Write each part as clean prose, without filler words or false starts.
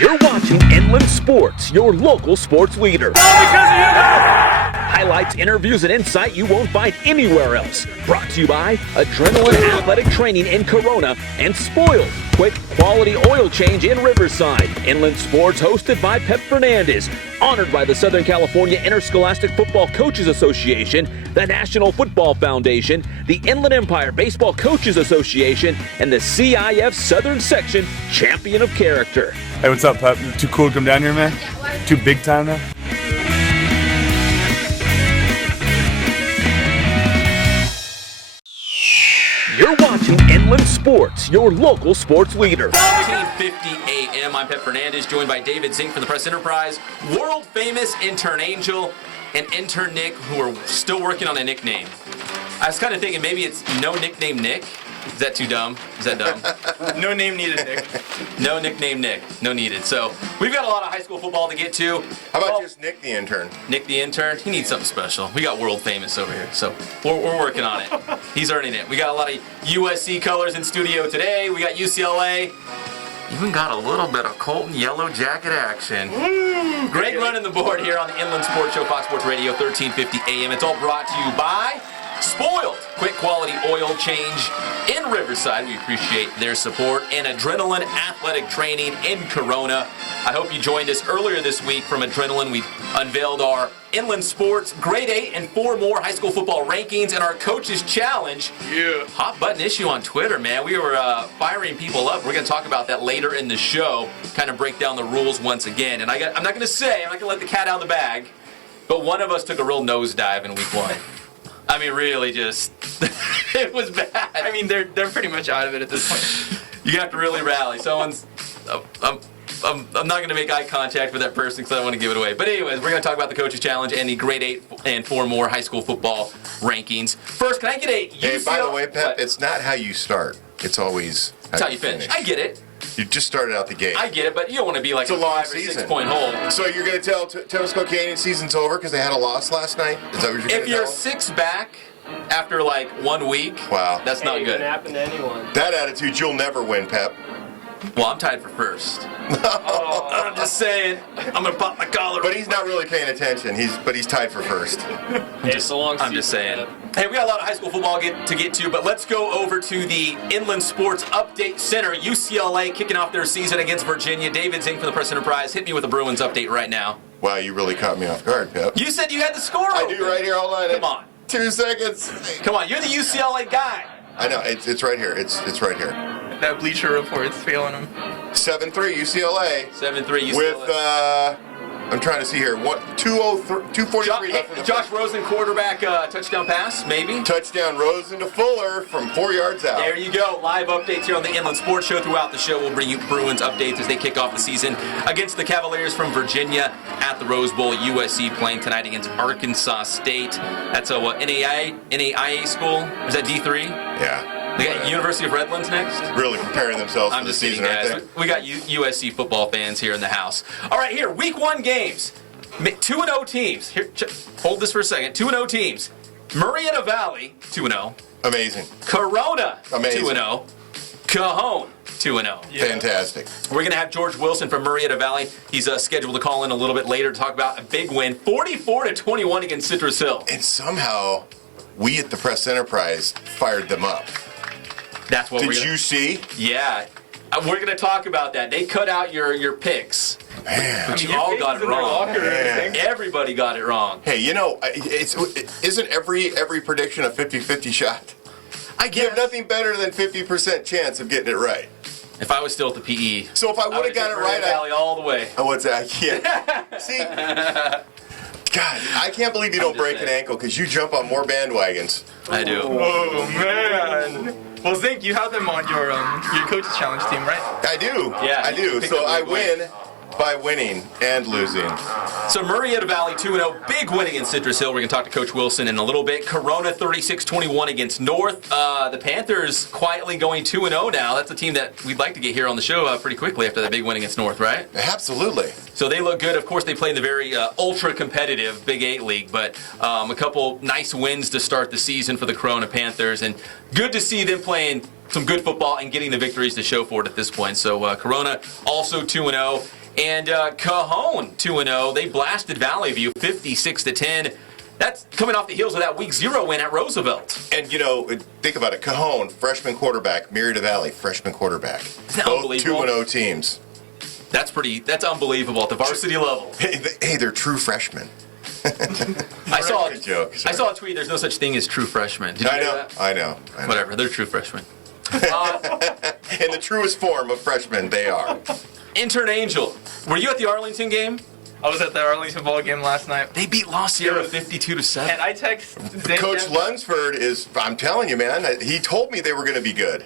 You're watching Inland Sports, your local sports leader. Highlights, interviews, and insight you won't find anywhere else. Brought to you by Adrenaline Athletic Training in Corona and Spoiled, quick quality oil change in Riverside. Inland Sports hosted by Pep Fernandez. Honored by the Southern California Interscholastic Football Coaches Association, the National Football Foundation, the Inland Empire Baseball Coaches Association, and the CIF Southern Section Champion of Character. Hey, what's up, Pep? You too cool to come down here, man? Too big time now? You're watching Inland Sports, your local sports leader. 1350 AM. I'm Pep Fernandez, joined by David Zink from the Press Enterprise, world famous intern Angel, and intern Nick, who are still working on a nickname. I was kind of thinking maybe it's no nickname Nick. Is that too dumb? Is that dumb? No name needed, Nick. No nickname Nick. No needed. So we've got a lot of high school football to get to. How about just Nick the intern? Nick the intern? He needs something special. We got world famous over here, so we're working on it. He's earning it. We got a lot of USC colors in studio today. We got UCLA. Even got a little bit of Colton Yellow Jacket action. Great running the board here on the Inland Sports Show, Fox Sports Radio, 1350 AM. It's all brought to you by Spoiled, quick quality oil change in Riverside. We appreciate their support. And Adrenaline Athletic Training in Corona. I hope you joined us earlier this week from Adrenaline. We unveiled our Inland Sports Grade 8 and 4 more high school football rankings and our Coaches Challenge. Yeah. Hot button issue on Twitter, man. We were firing people up. We're going to talk about that later in the show, kind of break down the rules once again. And I'm not going to let the cat out of the bag, but one of us took a real nosedive in week 1. I mean, really, just it was bad. I mean, they're pretty much out of it at this point. You have to really rally. I'm not going to make eye contact with that person because I don't want to give it away. But anyways, we're going to talk about the Coaches Challenge and the Grade 8 and 4 more high school football rankings. First, can I get a UCLA? Hey, by the way, Pep, it's not how you start. It's always how you finish. I get it. You just started out the gate. I get it, but you don't want to be like It's a long 5 or season. 6 point hole. So you're going to tell Temescal Canyon season's over because they had a loss last night? Is that what you're going to tell If you're them? 6 back after like 1 week, Wow. that's not good. It can happen to anyone. That attitude, you'll never win, Pep. Well, I'm tied for first. I'm just saying, I'm going to pop my collar. But he's not really paying attention. He's tied for first. It's a long I'm just saying. Hey, we got a lot of high school football to get to, but let's go over to the Inland Sports Update Center. UCLA kicking off their season against Virginia. David Zink from the Press Enterprise. Hit me with a Bruins update right now. Wow, you really caught me off guard, Pep. You said you had the score I open. do right here. Hold on. Come on. 2 seconds. Come on, you're the UCLA guy. I know. It's right here. It's right here. That Bleacher Report's failing them. 7-3 UCLA. 7-3 UCLA. With I'm trying to see here. 2:43 left in the Josh first. Rosen, quarterback, touchdown pass, maybe? Touchdown Rosen to Fuller from 4 yards out. There you go. Live updates here on the Inland Sports Show. Throughout the show, we'll bring you Bruins updates as they kick off the season against the Cavaliers from Virginia at the Rose Bowl. USC playing tonight against Arkansas State. That's a what, NAIA school? Is that D3? Yeah. They got University of Redlands next? Really preparing themselves I'm for the just kidding, season, aren't guys. they? We got USC football fans here in the house. All right, here, week 1 games. 2-0 teams. Here, hold this for a second. 2-0 teams. Marietta Valley, 2-0. Amazing. Corona, Amazing. 2-0. Cajon, 2-0. Fantastic. We're going to have George Wilson from Marietta Valley. He's scheduled to call in a little bit later to talk about a big win, 44-21 against Citrus Hill. And somehow, we at the Press Enterprise fired them up. That's what Did you see? Yeah. We're going to talk about that. They cut out your picks. Man. But you all got it wrong. Man. Everybody got it wrong. Hey, you know, isn't every prediction a 50-50 shot? I You guess. have nothing better than 50% chance of getting it right. If I was still at the PE. So if I would have got it right, Valley all the way. oh, what's that? Yeah. See? God, I can't believe you don't just break an saying. ankle because you jump on more bandwagons. I do. Oh, man. Well, Zink, you have them on your Coaches Challenge team, right? I do. Yeah, I you do. picked So up I big win. win. by winning and losing. So Marietta Valley 2-0, big win against Citrus Hill. We're going to talk to Coach Wilson in a little bit. Corona 36-21 against North. The Panthers quietly going 2-0 now. That's a team that we'd like to get here on the show pretty quickly after that big win against North, right? Absolutely. So they look good. Of course, they play in the very ultra-competitive Big 8 League, but a couple nice wins to start the season for the Corona Panthers, and good to see them playing some good football and getting the victories to show for it at this point. So Corona also 2-0. And Cajon 2-0. They blasted Valley View 56-10. That's coming off the heels of that Week 0 win at Roosevelt. And, you know, think about it. Cajon, freshman quarterback. Marietta Valley, freshman quarterback. Isn't that Both unbelievable? 2-0 teams. That's unbelievable at the varsity level. Hey, they're true freshmen. I saw Good joke. I saw a tweet. There's no such thing as true freshmen. Did you I hear know. that? I know. Whatever. They're true freshmen. In the truest form of freshmen, they are. Intern Angel, were you at the Arlington game? I was at the Arlington ball game last night. They beat La Sierra 52-7. And I text Zay Coach Lunsford is, I'm telling you, man, he told me they were going to be good.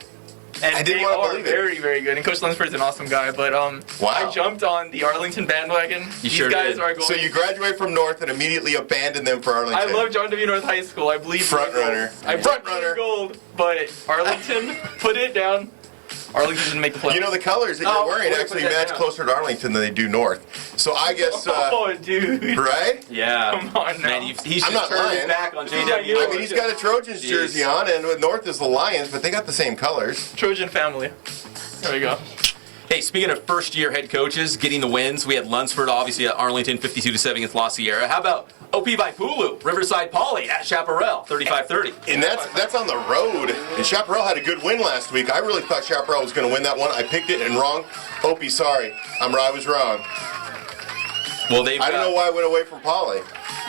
And I didn't they want to are believe it. very, very good. And Coach Lunsford's an awesome guy. But I jumped on the Arlington bandwagon. You These sure guys did. are going. So you graduate from North and immediately abandon them for Arlington. I love John W. North High School. I believe Front runner. I Front believe in runner. gold. But Arlington, put it down. Arlington didn't make the playoffs. You know, the colors that Oh, you're wearing we're gonna actually put that match down. closer to Arlington than they do North. So I guess, Oh, dude. right? Yeah. Come on now. Man, he I'm should not turn his lying. back on is JW. like you. I mean, he's got a Trojans jersey on, and with North is the Lions, but they got the same colors. Trojan family. There we go. Hey, speaking of first-year head coaches getting the wins, we had Lunsford, obviously, at Arlington, 52-7 against La Sierra. How about OP Vaipulu, Riverside Poly at Chaparral, 35-30. And that's on the road. And Chaparral had a good win last week. I really thought Chaparral was going to win that one. I picked it and wrong. Opie, sorry. I was wrong. Well, they've I don't know why I went away from Poly.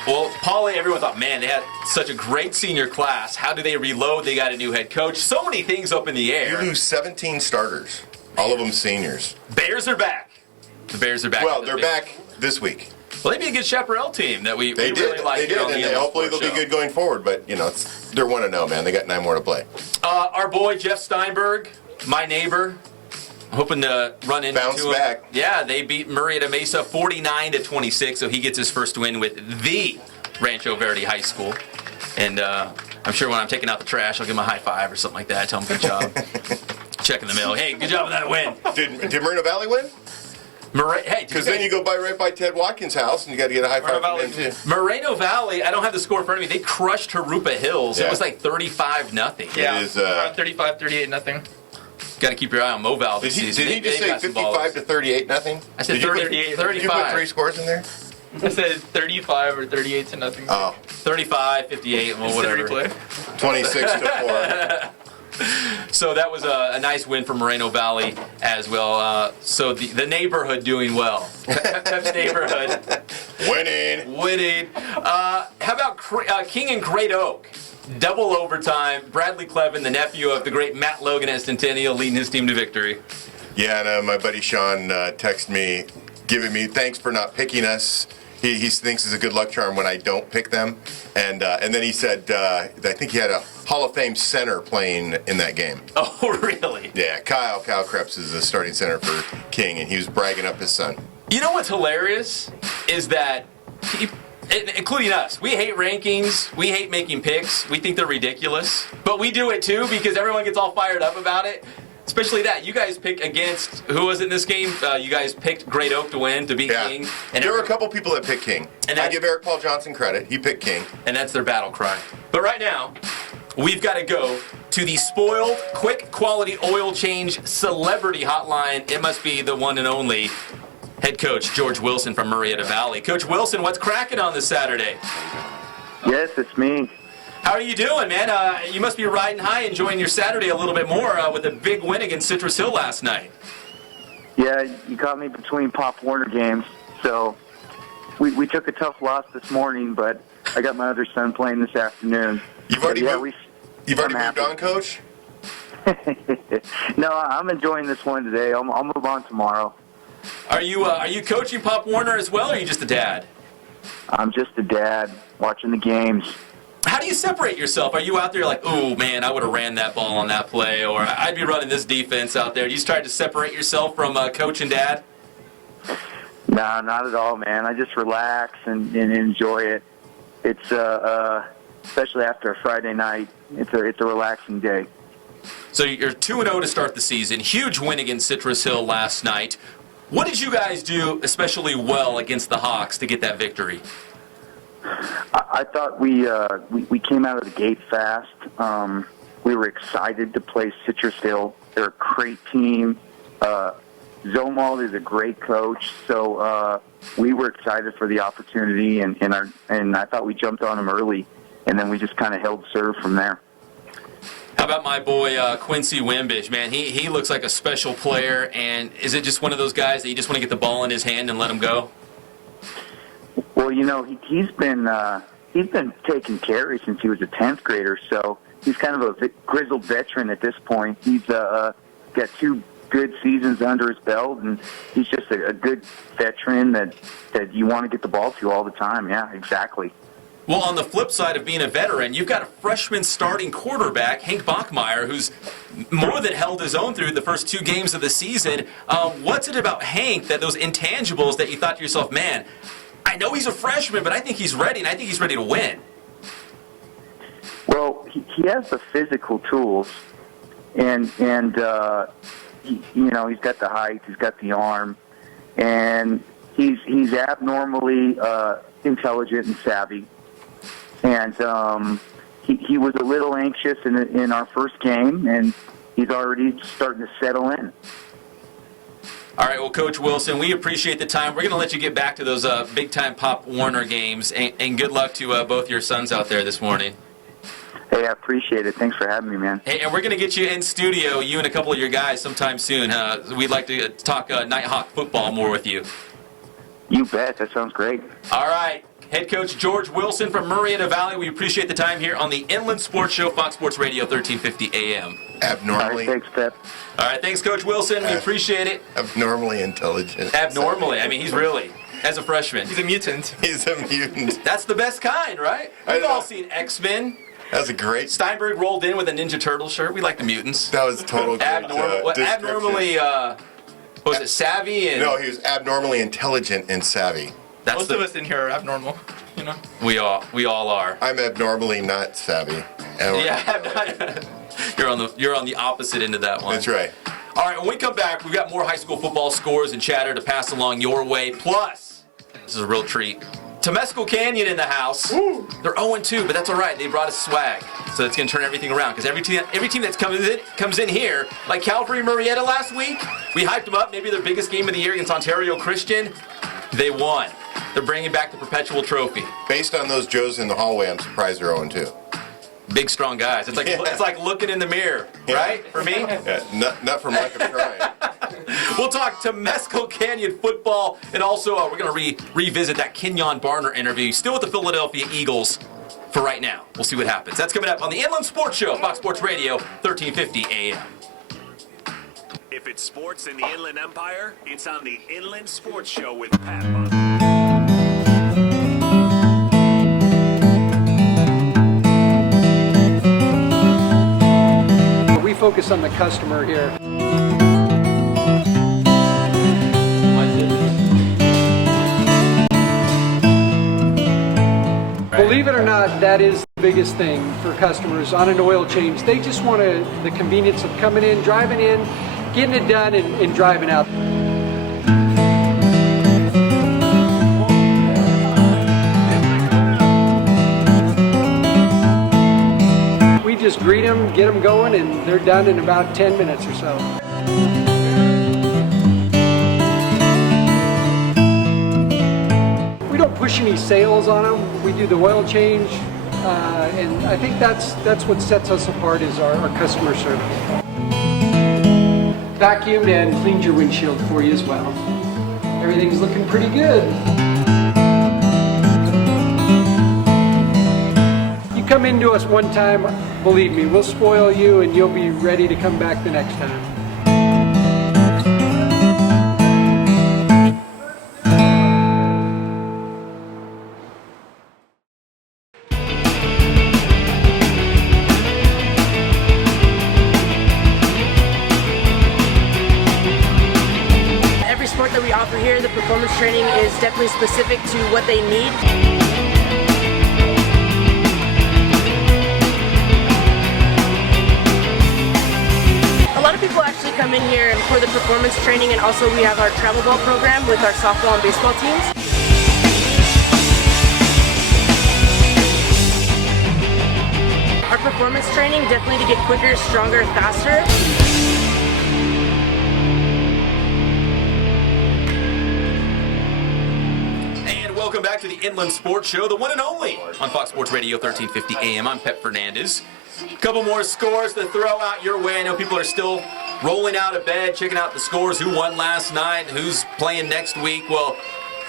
Well, Poly, everyone thought, man, they had such a great senior class. How do they reload? They got a new head coach. So many things up in the You air. lose 17 starters, all of them seniors. Bears are back. The Bears are back. Well, they're back this week. Well, they'd be a good Chaparral team that we They really did, like they here did, on the and Yellow hopefully they'll Sports be Show. good going forward. But you know, they're 1-0, man. They got 9 more to play. Our boy Jeff Steinberg, my neighbor, hoping to run into Bounce him. back. Yeah, they beat Marietta Mesa 49-26, so he gets his first win with the Rancho Verde High School. And I'm sure when I'm taking out the trash, I'll give him a high five or something like that. Tell him good job. Checking the mail. Hey, good job with that win. Did Moreno Valley win? Hey, Because then you go right by Ted Watkins' house, and you got to get a high five from him too. Moreno Valley, I don't have the score in front of me. They crushed Harupa Hills. Yeah. It was like 35-0. Yeah, is, around 35, 38, nothing. Got to keep your eye on Moval Did this he season. just They say got some ballers. 55 to 38 nothing? I said Did you put- 38, Did you put 35. 3 scores in there? I said 35 or 38 to nothing. Oh, 35, 58, well, whatever. Replay. 26 to 4. So that was a nice win for Moreno Valley as well. So the neighborhood doing well. Pep's neighborhood winning. How about King and Great Oak? Double overtime. Bradley Clevin, the nephew of the great Matt Logan at Centennial, leading his team to victory. Yeah, and my buddy Sean texted me, giving me thanks for not picking us. He thinks it's a good luck charm when I don't pick them. And then he said, I think he had a Hall of Fame center playing in that game. Oh, really? Yeah, Kyle Krebs is the starting center for King, and he was bragging up his son. You know what's hilarious is that, including us, we hate rankings, we hate making picks, we think they're ridiculous, but we do it too because everyone gets all fired up about it. Especially that. You guys pick against, who was it in this game? You guys picked Great Oak to win, to beat Yeah. King. And There were a couple people that picked King. And I that- give Eric Paul Johnson credit. He picked King. And that's their battle cry. But right now, we've got to go to the Spoiled Quick Quality Oil Change Celebrity Hotline. It must be the one and only head coach George Wilson from Marietta Valley. Coach Wilson, what's cracking on this Saturday? Yes, it's me. How are you doing, man? You must be riding high, enjoying your Saturday a little bit more with a big win against Citrus Hill last night. Yeah, you caught me between Pop Warner games. So we took a tough loss this morning, but I got my other son playing this afternoon. You've already Yeah, moved, you've already I'm moved happy. on, Coach? No, I'm enjoying this one today. I'll move on tomorrow. Are you coaching Pop Warner as well, or are you just a dad? I'm just a dad watching the games. How do you separate yourself? Are you out there like, oh man, I would have ran that ball on that play, or I'd be running this defense out there? You just try to separate yourself from coach and dad? No, not at all, man. I just relax and enjoy it. It's especially after a Friday night. It's a relaxing day. So you're 2-0 to start the season. Huge win against Citrus Hill last night. What did you guys do especially well against the Hawks to get that victory? I thought we came out of the gate fast. We were excited to play Citrus Hill. They're a great team. Zomald is a great coach, so we were excited for the opportunity, and I thought we jumped on them early, and then we just kind of held serve from there. How about my boy Quincy Wimbish, man? He looks like a special player, and is it just one of those guys that you just want to get the ball in his hand and let him go? Well, you know, he's been taking carry since he was a 10th grader, so he's kind of a grizzled veteran at this point. He's got 2 good seasons under his belt, and he's just a good veteran that you want to get the ball to all the time. Yeah, exactly. Well, on the flip side of being a veteran, you've got a freshman starting quarterback, Hank Bachmeyer, who's more than held his own through the first 2 games of the season. What's it about Hank, that those intangibles that you thought to yourself, man, I know he's a freshman, but I think he's ready, and I think he's ready to win? Well, he has the physical tools, and he's got the height, he's got the arm, and he's abnormally intelligent and savvy. And he was a little anxious in our first game, and he's already starting to settle in. All right, well, Coach Wilson, we appreciate the time. We're going to let you get back to those big-time Pop Warner games, and good luck to both your sons out there this morning. Hey, I appreciate it. Thanks for having me, man. Hey, and we're going to get you in studio, you and a couple of your guys, sometime soon. We'd like to talk Nighthawk football more with you. You bet. That sounds great. All right. Head coach George Wilson from Marietta Valley. We appreciate the time here on the Inland Sports Show, Fox Sports Radio, 1350 AM. Abnormally. All right, thanks, Pep. All right, thanks, Coach Wilson. We appreciate it. Abnormally intelligent. Abnormally. I mean, he's really, as a freshman. He's a mutant. He's a mutant. That's the best kind, right? We've all seen X-Men. That was a great. Steinberg rolled in with a Ninja Turtle shirt. We like the mutants. That was total. Abnormally, was it savvy? And no, he was abnormally intelligent and savvy. Most of us in here are abnormal, you know. We all are. I'm abnormally not savvy. Yeah, you're on the opposite end of that one. That's right. All right, when we come back, we've got more high school football scores and chatter to pass along your way. Plus, this is a real treat. Temescal Canyon in the house. Woo. They're 0-2, but that's all right. They brought us swag, so it's going to turn everything around. Because every team that comes in here, like Calvary Marietta last week, we hyped them up. Maybe their biggest game of the year against Ontario Christian. They won. They're bringing back the perpetual trophy. Based on those Joes in the hallway, I'm surprised they're 0-2. Big, strong guys. It's like looking in the mirror, right? For me? Yeah, not from lack of trying. We'll talk Temescal Canyon football, and also we're going to revisit that Kenyon Barner interview, still with the Philadelphia Eagles for right now. We'll see what happens. That's coming up on the Inland Sports Show, Fox Sports Radio, 1350 AM. If it's sports in the Inland Empire, it's on the Inland Sports Show with Pat. We focus on the customer here. Believe it or not, that is the biggest thing for customers on an oil change. They just want the convenience of coming in, driving in, getting it done, and driving out. We just greet them, get them going, and they're done in about 10 minutes or so. We don't push any sales on them. We do the oil change, and I think that's what sets us apart is our customer service. Vacuumed and cleaned your windshield for you as well. Everything's looking pretty good. You come into us one time, believe me, we'll spoil you and you'll be ready to come back the next time. we offer here, the performance training, is definitely specific to what they need. A lot of people actually come in here for the performance training, and also we have our travel ball program with our softball and baseball teams. Our performance training definitely to get quicker, stronger, faster. And welcome back to the Inland Sports Show, the one and only on Fox Sports Radio 1350 AM. I'm Pep Fernandez. A couple more scores to throw out your way. I know people are still rolling out of bed, checking out the scores, who won last night, who's playing next week. Well,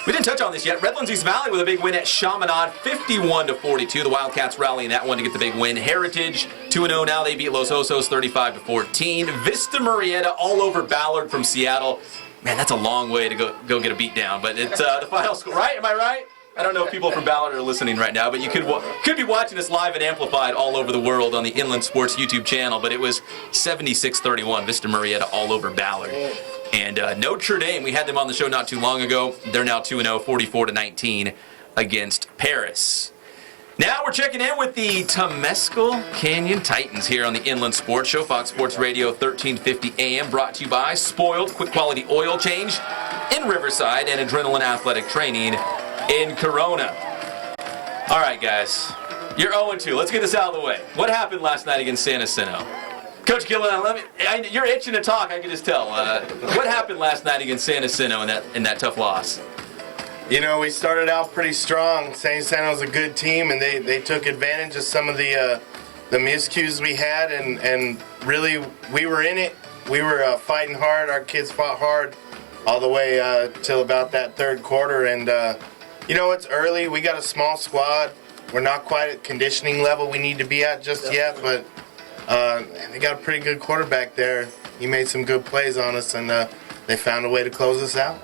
we didn't touch on this yet. Redlands East Valley with a big win at Chaminade, 51-42. The Wildcats rallying that one to get the big win. Heritage 2-0 now. They beat Los Osos 35-14. Vista Murrieta all over Ballard from Seattle. Man, that's a long way to go get a beat down, but it's the final score, right? Am I right? I don't know if people from Ballard are listening right now, but you could be watching us live and amplified all over the world on the Inland Sports YouTube channel, but it was 76-31, Vista Murrieta all over Ballard. And Notre Dame, we had them on the show not too long ago. They're now 2-0, 44-19 against Paris. Now we're checking in with the Temescal Canyon Titans here on the Inland Sports Show, Fox Sports Radio 1350 AM, brought to you by Spoiled, quick quality oil change in Riverside and Adrenaline Athletic Training in Corona. All right, guys, you're 0-2. Let's get this out of the way. What happened last night against San Jacinto? Coach Gillen, you're itching to talk, I can just tell. What happened last night against San Jacinto in that tough loss? You know, we started out pretty strong. San Jacinto was a good team, and they took advantage of some of the miscues we had, and really, we were in it. We were fighting hard. Our kids fought hard all the way till about that third quarter, and you know, it's early. We got a small squad. We're not quite at conditioning level we need to be at just yet, but they got a pretty good quarterback there. He made some good plays on us, and they found a way to close us out.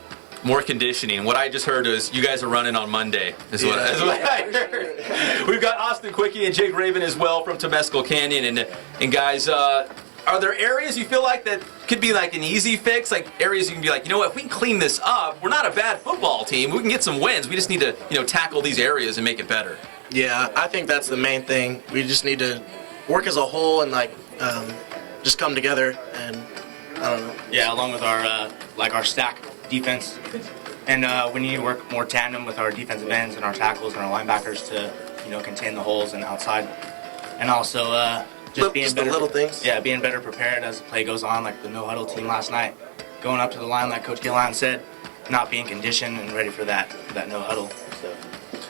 More conditioning. What I just heard is you guys are running on Monday, is what I heard. We've got Austin Quickie and Jake Raven as well from Temescal Canyon. And guys, are there areas you feel like that could be like an easy fix? Like areas you can be like, you know what, if we can clean this up, we're not a bad football team. We can get some wins. We just need to, tackle these areas and make it better. Yeah, I think that's the main thing. We just need to work as a whole and just come together, and I don't know. Yeah, along with our stack defense, and we need to work more tandem with our defensive ends and our tackles and our linebackers to contain the holes and outside, and also being better, the little things. Yeah, being better prepared as the play goes on, like the no huddle team last night, going up to the line like Coach Gillan said, not being conditioned and ready for that no huddle. So.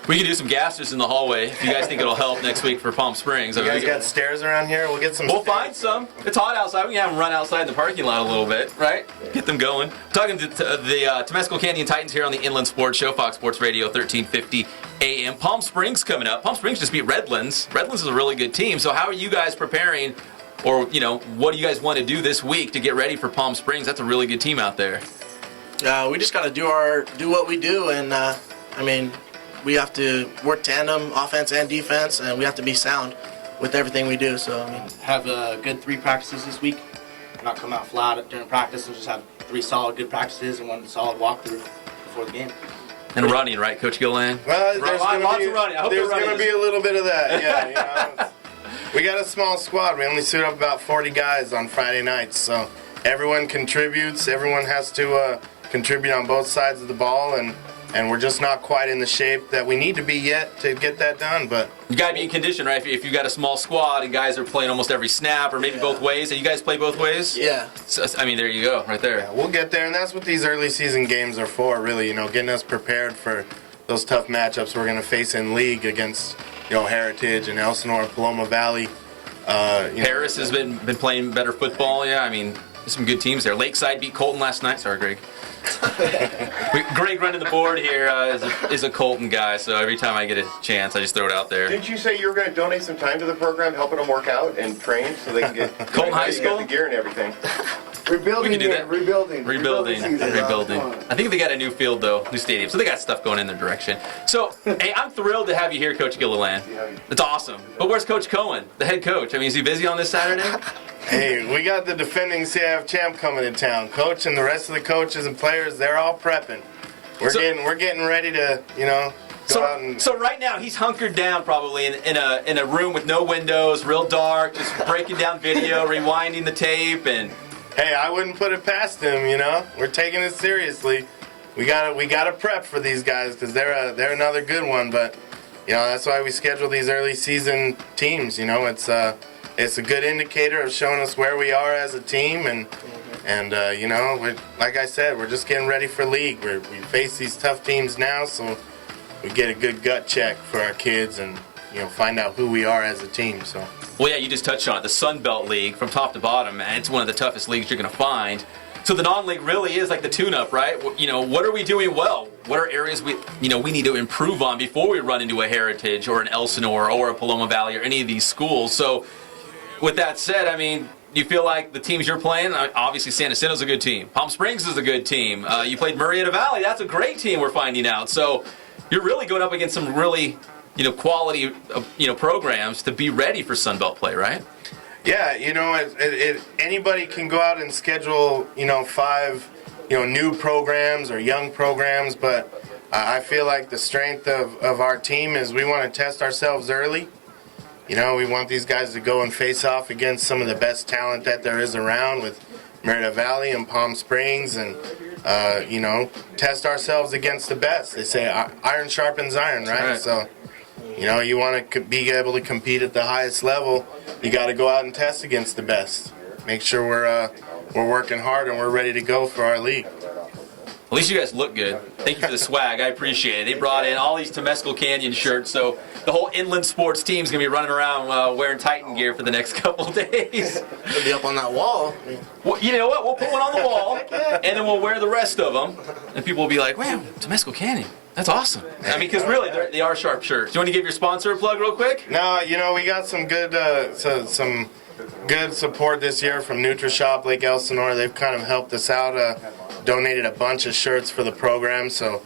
We can do some gassers in the hallway if you guys think it'll help next week for Palm Springs. You guys got stairs around here? We'll get some. We'll find some. It's hot outside. We can have them run outside in the parking lot a little bit, right? Get them going. Talking to the Temescal Canyon Titans here on the Inland Sports Show, Fox Sports Radio 1350 AM. Palm Springs coming up. Palm Springs just beat Redlands. Redlands is a really good team. So how are you guys preparing, or what do you guys want to do this week to get ready for Palm Springs? That's a really good team out there. We just got to do what we do, and we have to work tandem, offense and defense, and we have to be sound with everything we do. So have good 3 practices this week. Not come out flat during practice, and just have 3 solid good practices and 1 solid walkthrough before the game. And running, right, Coach Gillan? Well, lots of running. I hope there's going to be a little bit of that. Yeah, we got a small squad. We only suit up about 40 guys on Friday nights, so everyone contributes. Everyone has to contribute on both sides of the ball, and we're just not quite in the shape that we need to be yet to get that done. But you got to be in condition, right? If you got a small squad and guys are playing almost every snap, or maybe both ways. And you guys play both ways? Yeah. So, there you go, right there. Yeah, we'll get there, and that's what these early season games are for, really. Getting us prepared for those tough matchups we're going to face in league against, Heritage and Elsinore, Paloma Valley. Paris has been playing better football. Yeah, there's some good teams there. Lakeside beat Colton last night. Sorry, Greg. Greg running the board here is a Colton guy, so every time I get a chance, I just throw it out there. Didn't you say you were going to donate some time to the program, helping them work out and train so they can get Colton High School? Get the gear and everything. Rebuilding. We can do that. Rebuilding. I think they got a new field, though, new stadium, so they got stuff going in their direction. So, hey, I'm thrilled to have you here, Coach Gilliland. It's awesome. But where's Coach Cohen, the head coach? Is he busy on this Saturday? Hey, we got the defending CIF champ coming to town. Coach and the rest of the coaches and players, they're all prepping. We're getting ready to, go out and. So right now he's hunkered down probably in a room with no windows, real dark, just breaking down video, rewinding the tape, and. Hey, I wouldn't put it past him. We're taking it seriously. We gotta prep for these guys because they're another good one. But that's why we schedule these early season teams. It's a good indicator of showing us where we are as a team, and like I said, we're just getting ready for league. We face these tough teams now, so we get a good gut check for our kids and find out who we are as a team. So. Well, yeah, you just touched on it. The Sun Belt League, from top to bottom, man, it's one of the toughest leagues you're going to find. So the non-league really is like the tune-up, right? What are we doing well? What are areas we need to improve on before we run into a Heritage or an Elsinore or a Paloma Valley or any of these schools? So with that said, do you feel like the teams you're playing, obviously San Jacinto's a good team. Palm Springs is a good team. You played Murrieta Valley. That's a great team, we're finding out. So you're really going up against some really, quality, programs to be ready for Sun Belt play, right? Yeah, anybody can go out and schedule, 5, new programs or young programs, but I feel like the strength of our team is we want to test ourselves early. We want these guys to go and face off against some of the best talent that there is around with Murrieta Valley and Palm Springs and, test ourselves against the best. They say iron sharpens iron, right? So, you want to be able to compete at the highest level, you got to go out and test against the best. Make sure we're working hard and we're ready to go for our league. At least you guys look good. Thank you for the swag. I appreciate it. They brought in all these Temescal Canyon shirts, so the whole inland sports team's going to be running around wearing Titan gear for the next couple of days. It'll be up on that wall. Well, you know what? We'll put one on the wall, and then we'll wear the rest of them, and people will be like, wow, Temescal Canyon. That's awesome. Because really, they are sharp shirts. Do you want to give your sponsor a plug real quick? No, we got some good good support this year from NutriShop Lake Elsinore. They've kind of helped us out, donated a bunch of shirts for the program. So,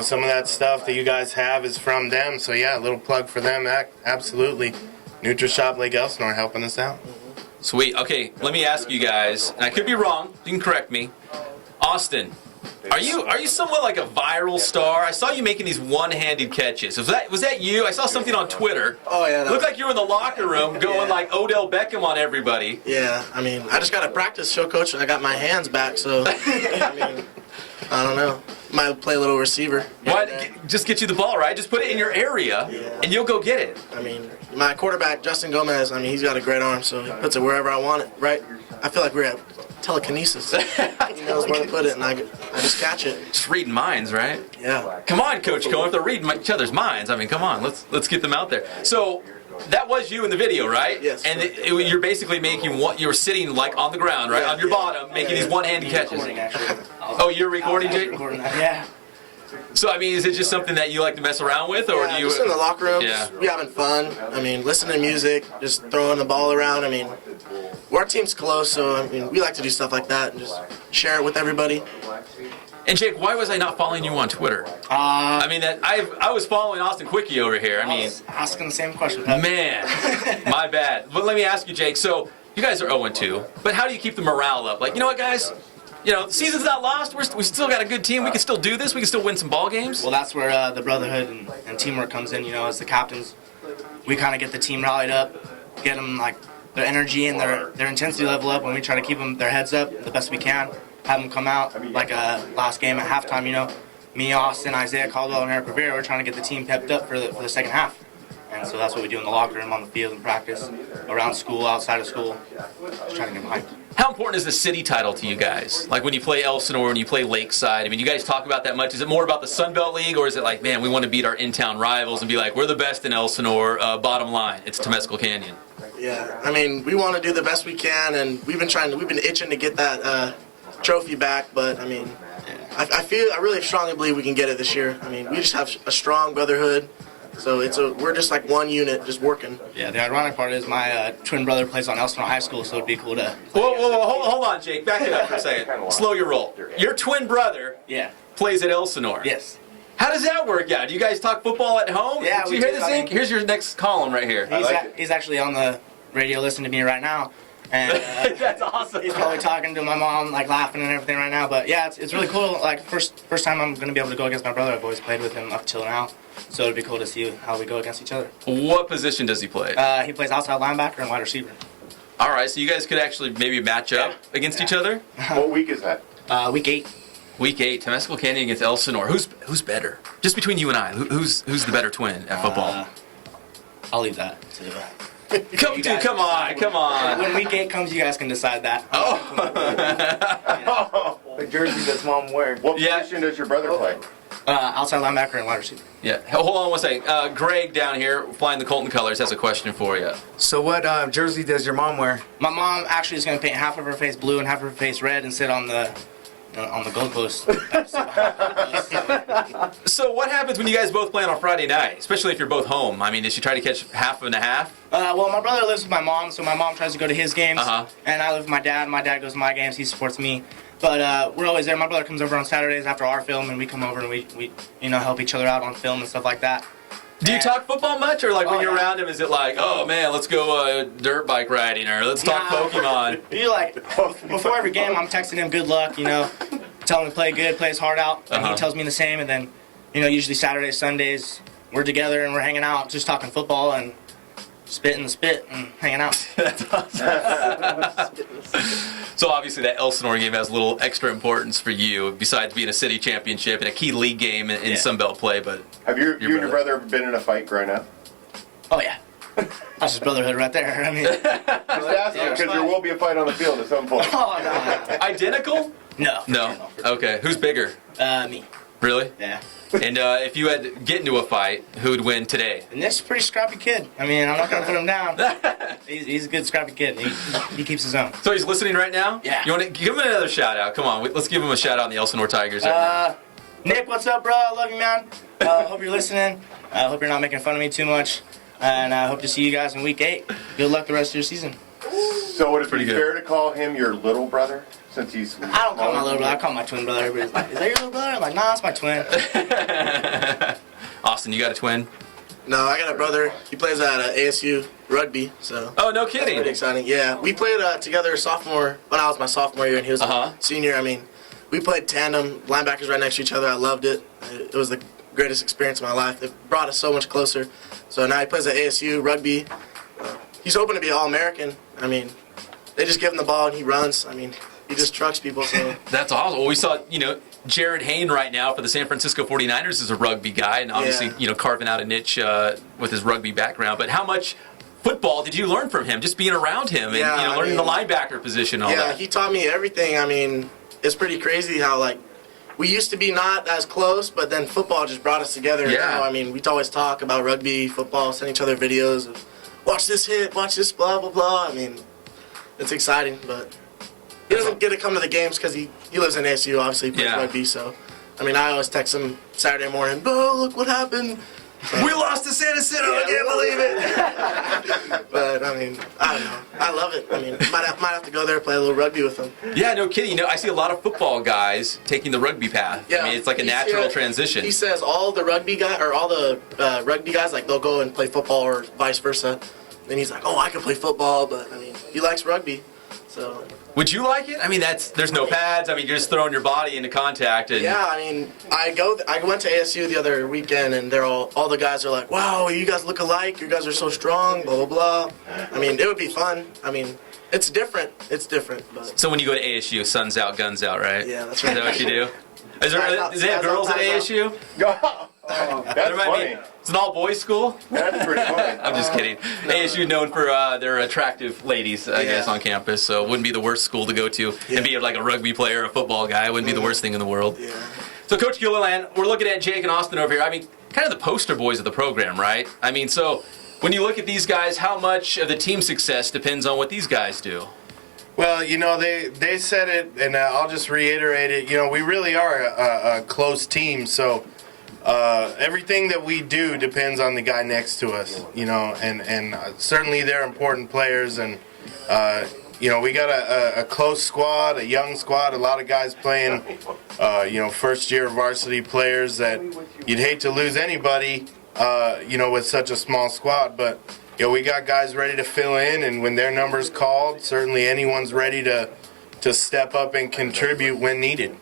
some of that stuff that you guys have is from them. So, yeah, a little plug for them. Absolutely. NutriShop Lake Elsinore helping us out. Sweet. Okay, let me ask you guys, and I could be wrong. You can correct me. Austin, are you somewhat like a viral star? I saw you making these one-handed catches. Was that you? I saw something on Twitter. Oh yeah. Looked like you were in the locker room going like Odell Beckham on everybody. Yeah, I just got to practice, show coach, and I got my hands back, so I don't know. Might play a little receiver. Why? Just get you the ball, right? Just put it in your area, and you'll go get it. My quarterback, Justin Gomez, he's got a great arm, so he puts it wherever I want it, right? I feel like we're at telekinesis. He knows where to put it, and I just catch it. Just reading minds, right? Yeah. Come on, Coach Cohen. If they're reading each other's minds, come on. Let's get them out there. So that was you in the video, right? Yes. And you're basically making you're sitting like on the ground, right, on your bottom, making these one-handed catches. Oh, you're recording, Jake? Yeah. So, is it just something that you like to mess around with, or do you? Just in the locker room, we having fun. Listening to music, just throwing the ball around. Our team's close, so we like to do stuff like that and just share it with everybody. And Jake, why was I not following you on Twitter? I was following Austin Quickie over here. I was asking the same question, Pep. Man, my bad. But let me ask you, Jake. So you guys are 0-2, but how do you keep the morale up? Like, you know what, guys? The season's not lost. We still got a good team. We can still do this. We can still win some ball games. Well, that's where the brotherhood and teamwork comes in. As the captains, we kind of get the team rallied up, get them their energy and their intensity level up, and we try to keep them their heads up the best we can. Have them come out like last game at halftime. Me, Austin, Isaiah Caldwell, and Eric Rivera. We're trying to get the team pepped up for the second half. And so that's what we do in the locker room, on the field, in practice, around school, outside of school. Just trying to get them hyped. How important is the city title to you guys? Like when you play Elsinore, when you play Lakeside, you guys talk about that much. Is it more about the Sun Belt League, or is it like, man, we want to beat our in-town rivals and be like, we're the best in Elsinore, bottom line, it's Temescal Canyon? Yeah, we want to do the best we can, and we've been itching to get that trophy back, but I really strongly believe we can get it this year. We just have a strong brotherhood. So we're just like one unit, just working. Yeah, the ironic part is my twin brother plays on Elsinore High School, so it'd be cool to. Whoa, hold on, Jake. Back it up for a second. Slow your roll. Your twin brother plays at Elsinore. Yes. How does that work out? Do you guys talk football at home? Yeah, do you hear this thing? Here's your next column right here. He's actually on the radio listening to me right now. And that's awesome. He's probably talking to my mom, like laughing and everything right now. But yeah, it's really cool. Like first time I'm gonna be able to go against my brother. I've always played with him up till now, so it'd be cool to see how we go against each other. What position does he play? He plays outside linebacker and wide receiver. All right, so you guys could actually maybe match up against each other. What week is that? Week 8. Week 8, Temescal Canyon against Elsinore. Who's better? Just between you and I, who's the better twin at football? I'll leave that to. Come on. When week 8 comes, you guys can decide that. What jersey does mom wear? What position does your brother play? Outside linebacker and wide receiver. Yeah. Hold on one second. Greg down here, flying the Colton colors, has a question for you. So what jersey does your mom wear? My mom actually is going to paint half of her face blue and half of her face red and sit on the goalpost. So what happens when you guys both play on a Friday night, especially if you're both home? I mean, does she try to catch half and a half? Well, my brother lives with my mom, so my mom tries to go to his games, and I live with my dad. My dad goes to my games. He supports me. But we're always there. My brother comes over on Saturdays after our film, and we come over and we help each other out on film and stuff like that. Do you talk football much, or like when you're around him, is it like, oh man, let's go dirt bike riding, or let's talk Pokemon? Before every game, I'm texting him good luck, telling him to play good, play his heart out, and he tells me the same. And then, usually Saturdays, Sundays, we're together and we're hanging out, just talking football and spitting the spit and hanging out. That's awesome. So obviously that Elsinore game has a little extra importance for you, besides being a city championship and a key league game in Sunbelt play. But have you and your brother ever been in a fight growing up? Oh yeah, that's just brotherhood right there. I mean, just asking because there will be a fight on the field at some point. Oh no. Identical? No. Okay. Who's bigger? Me. Really? Yeah. And if you had to get into a fight, who would win today? And Nick's a pretty scrappy kid. I mean, I'm not going to put him down. He's a good scrappy kid. He keeps his own. So he's listening right now? Yeah. You want to give him another shout out? Come on, let's give him a shout out on the Elsinore Tigers. Nick, what's up, bro? I love you, man. Hope you're listening. I hope you're not making fun of me too much. And I hope to see you guys in week 8. Good luck the rest of your season. So would it be fair to call him your little brother? Since he's I don't call him my little brother. I call him my twin brother. Everybody's like, is that your little brother? I'm like, nah, it's my twin. Austin, you got a twin? No, I got a brother. He plays at ASU rugby. So. Oh, no kidding. That's pretty exciting. Yeah, we played together when I was my sophomore year and he was a senior. I mean, we played tandem, linebackers right next to each other. I loved it. It was the greatest experience of my life. It brought us so much closer. So now he plays at ASU rugby. He's hoping to be All-American. I mean, they just give him the ball and he runs. I mean, he just trucks people. So that's awesome. Well, we saw, Jared Hayne right now for the San Francisco 49ers is a rugby guy, and obviously, carving out a niche with his rugby background. But how much football did you learn from him, just being around him and learning the linebacker position and all that? Yeah, he taught me everything. I mean, it's pretty crazy how, we used to be not as close, but then football just brought us together. Yeah. I mean, we'd always talk about rugby, football, send each other videos of, watch this hit, watch this blah, blah, blah. I mean, it's exciting, but he doesn't get to come to the games because he lives in ASU, obviously, he plays rugby, so. I mean, I always text him Saturday morning, bro, look what happened. We lost to Santa Cita, I can't believe it. But, I mean, I don't know. I love it. I mean, might have to go there and play a little rugby with him. Yeah, no kidding. I see a lot of football guys taking the rugby path. Yeah, I mean, it's like a natural transition. He says all the rugby guys, they'll go and play football or vice versa. And he's like, oh, I can play football, but, I mean, he likes rugby, so. Would you like it? I mean, there's no pads. I mean, you're just throwing your body into contact. And yeah, I mean, I went to ASU the other weekend, and they're all the guys are like, wow, you guys look alike. You guys are so strong, blah, blah, blah. I mean, it would be fun. I mean, it's different. It's different. But. So when you go to ASU, sun's out, guns out, right? Yeah, that's right. Is that what you do? Is they have girls at ASU? Oh, that's funny. It's an all-boys school? That's pretty funny. I'm just kidding. ASU known for their attractive ladies, I guess, on campus, so it wouldn't be the worst school to go to and be like a rugby player, a football guy. It wouldn't be the worst thing in the world. Yeah. So, Coach Gilliland, we're looking at Jake and Austin over here. I mean, kind of the poster boys of the program, right? I mean, so when you look at these guys, how much of the team success depends on what these guys do? Well, they said it, and I'll just reiterate it. We really are a close team, so everything that we do depends on the guy next to us, and certainly they're important players, and we got a close squad, a young squad, a lot of guys playing, first-year varsity players that you'd hate to lose anybody, with such a small squad, but we got guys ready to fill in, and when their number's called, certainly anyone's ready to step up and contribute when needed.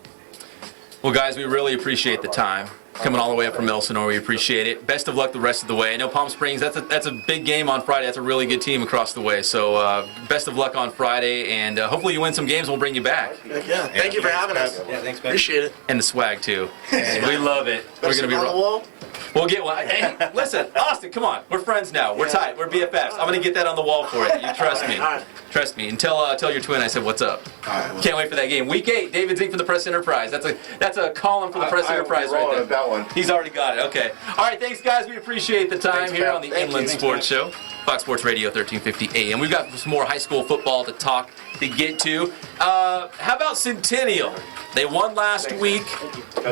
Well, guys, we really appreciate the time. Coming all the way up from Elsinore, we appreciate it. Best of luck the rest of the way. I know Palm Springs, that's a big game on Friday. That's a really good team across the way. So best of luck on Friday, and hopefully you win some games. We'll bring you back. Yeah, thank you for having us. Yeah, thanks, man. Appreciate it. And the swag, too. We love it. We're going to be on the wall. We'll get one. Hey, listen, Austin, come on. We're friends now. We're tight. We're BFFs. I'm going to get that on the wall for you. You trust me. Trust me. And tell your twin I said what's up. Can't wait for that game. Week 8, David Zink from the Press Enterprise. That's a column for the Press Enterprise right there. That one. He's already got it. Okay. All right, thanks, guys. We appreciate the time here on the Inland Sports Show. Fox Sports Radio 1350 AM. We've got some more high school football to get to. How about Centennial? They won last week.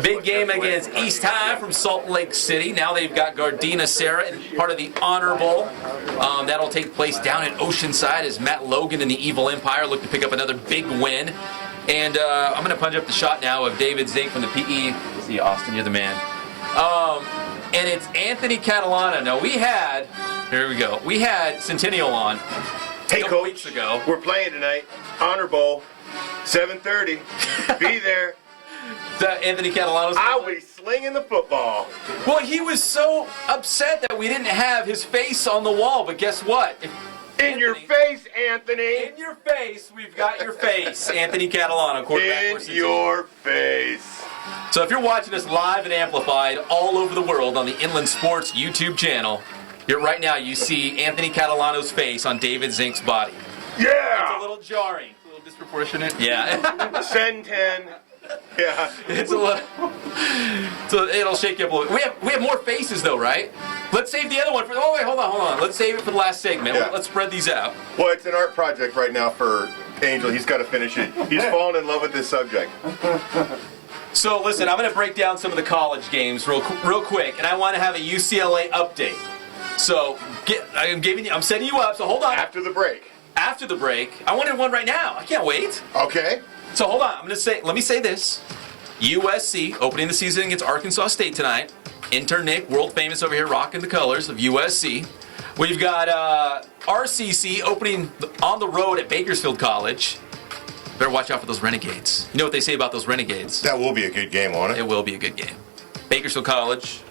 Big game against East High from Salt Lake City. Now they've got Gardena Serra in part of the Honor Bowl. That'll take place down at Oceanside as Matt Logan and the Evil Empire look to pick up another big win. And I'm going to punch up the shot now of David Zink from the PE. See, Austin, you're the man. And it's Anthony Catalana. Now, we had Centennial on Hey, a couple Coach, weeks ago. we're playing tonight. Honor Bowl, 7:30. Be there. Anthony Catalano's. I'll be slinging the football. Well, he was so upset that we didn't have his face on the wall, but guess what? In your face, Anthony. In your face, we've got your face, Anthony Catalano, quarterback for In Centennial. your face. So if you're watching us live and amplified all over the world on the Inland Sports YouTube channel, here right now you see Anthony Catalano's face on David Zink's body. Yeah. It's a little jarring. A little disproportionate. Yeah. Send 10. Yeah. It's a little. So it'll shake you up a little bit. We have more faces though, right? Let's save the other one for. Oh wait, hold on. Let's save it for the last segment. Yeah. Let's spread these out. Well, it's an art project right now for Angel. He's got to finish it. He's fallen in love with this subject. So listen, I'm going to break down some of the college games real quick, and I want to have a UCLA update. So I'm setting you up. So hold on. After the break. After the break, I wanted one right now. I can't wait. Okay. So hold on. Let me say this. USC opening the season against Arkansas State tonight. Intern Nick, world famous over here, rocking the colors of USC. We've got RCC opening on the road at Bakersfield College. Better watch out for those Renegades. You know what they say about those Renegades? That will be a good game, won't it? It will be a good game. Bakersfield College,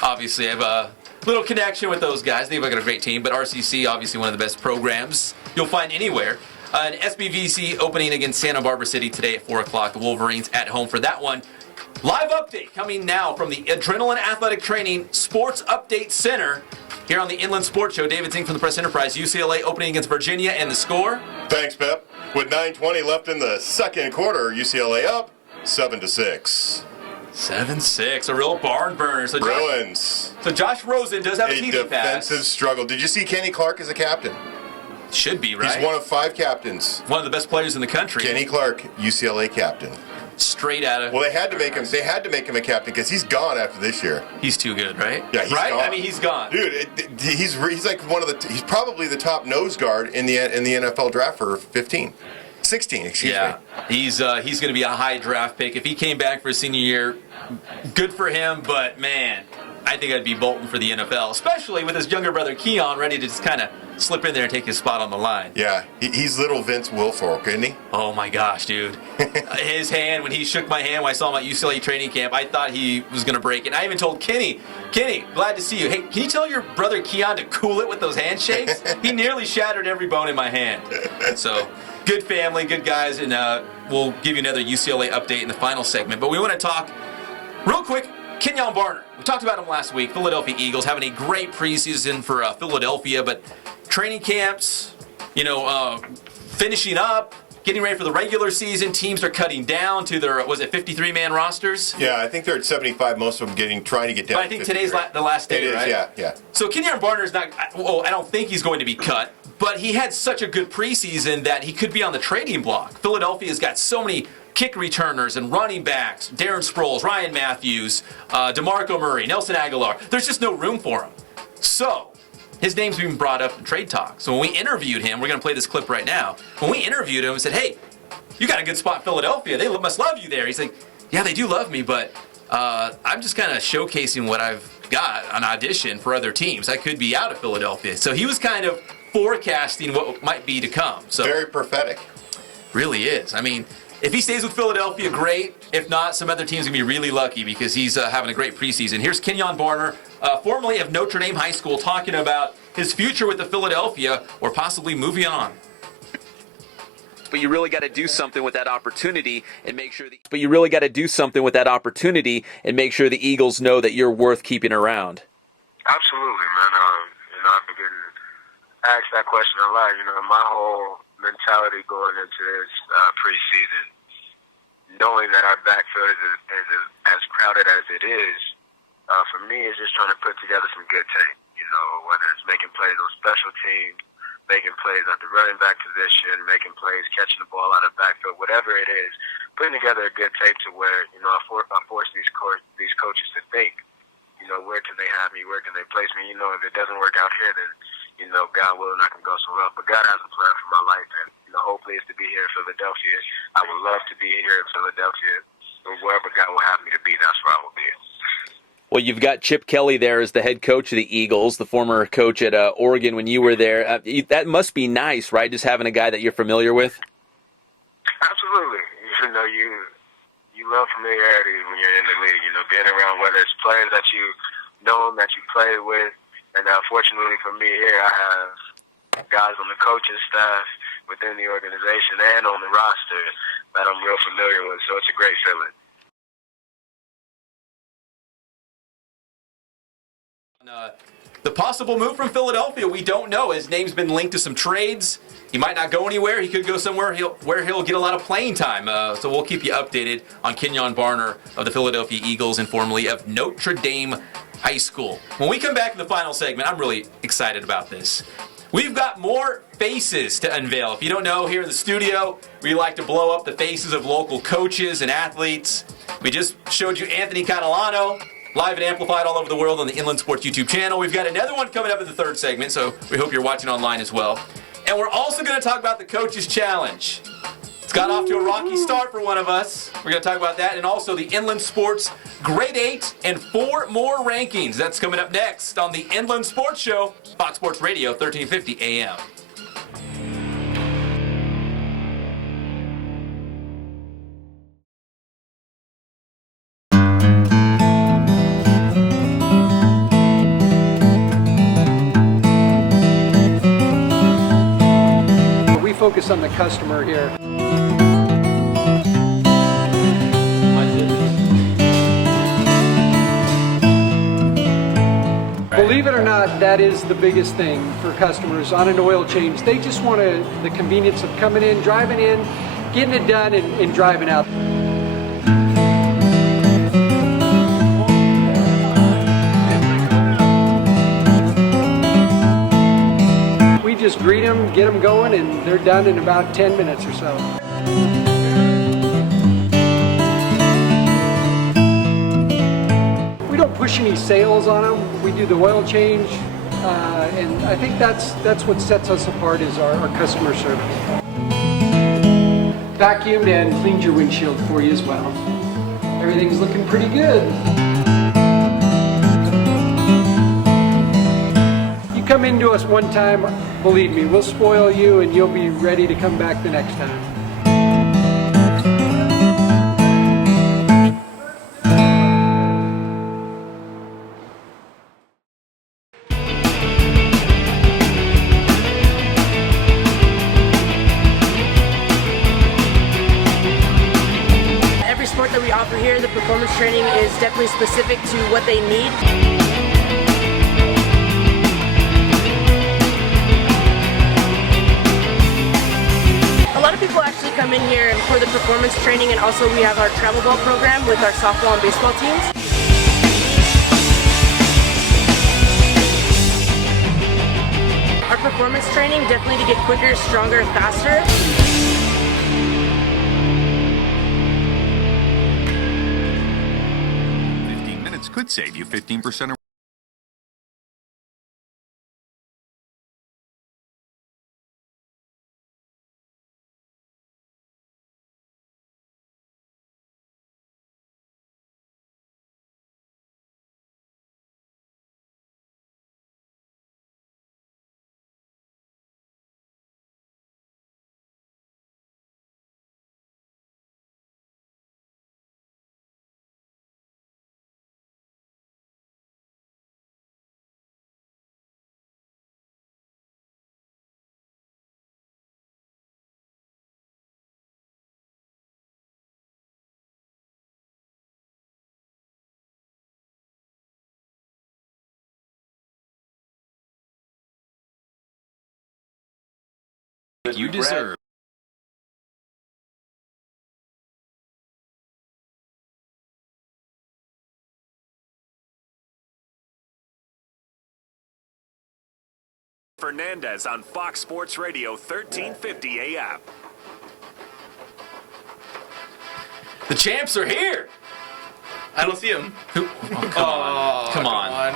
obviously, I have a little connection with those guys. They've got a great team, but RCC, obviously one of the best programs you'll find anywhere. An SBVC opening against Santa Barbara City today at 4 o'clock. The Wolverines at home for that one. Live update coming now from the Adrenaline Athletic Training Sports Update Center here on the Inland Sports Show. David Zink from the Press Enterprise. UCLA opening against Virginia, and the score? Thanks, Pep. With 9:20 left in the second quarter, UCLA up 7-6. 7-6, a real barn burner. So Bruins. Josh Rosen does have a A TV pass. defensive struggle. Did you see Kenny Clark as a captain? Should be, right? He's one of 5 captains. One of the best players in the country. Kenny Clark, UCLA captain. Straight out of. Well, they had to make him a captain because he's gone after this year. He's too good, right? Yeah, he's right? gone. I mean, he's gone. Dude, he's like he's probably the top nose guard in the NFL draft for 16, excuse me. Yeah, he's going to be a high draft pick. If he came back for his senior year, good for him, but man, I think I'd be bolting for the NFL, especially with his younger brother Keon ready to just kind of slip in there and take his spot on the line. Yeah, he's little Vince Wilfork, isn't he? Oh my gosh, dude. His hand, when he shook my hand when I saw him at UCLA training camp, I thought he was going to break it. I even told Kenny, glad to see you. Hey, can you tell your brother Keon to cool it with those handshakes? He nearly shattered every bone in my hand. So, good family, good guys, and we'll give you another UCLA update in the final segment. But we want to talk real quick, Kenyon Barner. We talked about him last week. Philadelphia Eagles having a great preseason for Philadelphia, but training camps, finishing up, getting ready for the regular season. Teams are cutting down to their, 53-man rosters? Yeah, I think they're at 75, most of them trying to get down but I think today's the last day, it right? Is, yeah. So Kenyon Barner's not, I don't think he's going to be cut, but he had such a good preseason that he could be on the trading block. Philadelphia's got so many kick returners and running backs, Darren Sproles, Ryan Matthews, DeMarco Murray, Nelson Aguilar. There's just no room for him. So his name's been brought up in trade talk. So when we interviewed him, we're going to play this clip right now. When we interviewed him, we said, hey, you got a good spot in Philadelphia. They must love you there. He's like, yeah, they do love me, but I'm just kind of showcasing what I've got on audition for other teams. I could be out of Philadelphia. So he was kind of forecasting what might be to come. So very prophetic. Really is. I mean, if he stays with Philadelphia, great. If not, some other teams are going to be really lucky because he's having a great preseason. Here's Kenyon Barner, formerly of Notre Dame High School, talking about his future with the Philadelphia or possibly moving on. But you really got to do something with that opportunity and make sure the Eagles know that you're worth keeping around. Absolutely, man. I've been getting asked that question a lot. My whole mentality going into this preseason, knowing that our backfield is as crowded as it is, for me, is just trying to put together some good tape. Whether it's making plays on special teams, making plays at the running back position, making plays, catching the ball out of backfield, whatever it is, putting together a good tape to where, I force these coaches to think, where can they have me, where can they place me, if it doesn't work out here, then, God willing, I can go somewhere else. But God has a plan for my life, and, hopefully it's to be here in Philadelphia. I would love to be here in Philadelphia, and wherever God will have me to be, that's where I will be. Well, you've got Chip Kelly there as the head coach of the Eagles, the former coach at Oregon when you were there. That must be nice, right, just having a guy that you're familiar with? Absolutely. You love familiarity when you're in the league, being around whether it's players that you know that you play with. And fortunately for me here, I have guys on the coaching staff within the organization and on the roster that I'm real familiar with, so it's a great feeling. The possible move from Philadelphia, we don't know. His name's been linked to some trades. He might not go anywhere. He could go somewhere where he'll get a lot of playing time. So we'll keep you updated on Kenyon Barner of the Philadelphia Eagles and formerly of Notre Dame High School. When we come back in the final segment, I'm really excited about this. We've got more faces to unveil. If you don't know, here in the studio, we like to blow up the faces of local coaches and athletes. We just showed you Anthony Catalano, live and amplified all over the world on the Inland Sports YouTube channel. We've got another one coming up in the third segment, so we hope you're watching online as well. And we're also going to talk about the Coaches Challenge. It's got off to a rocky start for one of us. We're going to talk about that and also the Inland Sports Grade 8 and 4 more rankings. That's coming up next on the Inland Sports Show, Fox Sports Radio, 1350 AM. We focus on the customer here. Believe it or not, that is the biggest thing for customers on an oil change. They just want the convenience of coming in, driving in, getting it done, and driving out. We just greet them, get them going, and they're done in about 10 minutes or so. We don't push any sales on them. We do the oil change, and I think that's what sets us apart is our customer service. Vacuumed and cleaned your windshield for you as well. Everything's looking pretty good. You come into us one time, believe me, we'll spoil you and you'll be ready to come back the next time. Every sport that we offer here, the performance training is definitely specific to what they need. A lot of people actually come in here for the performance training, and also we have our travel ball program with our softball and baseball teams. Our performance training definitely to get quicker, stronger, faster. 15 minutes could save you 15%. you deserve. Fernandez on Fox Sports Radio 1350 AM. The champs are here. I don't see him. Come on.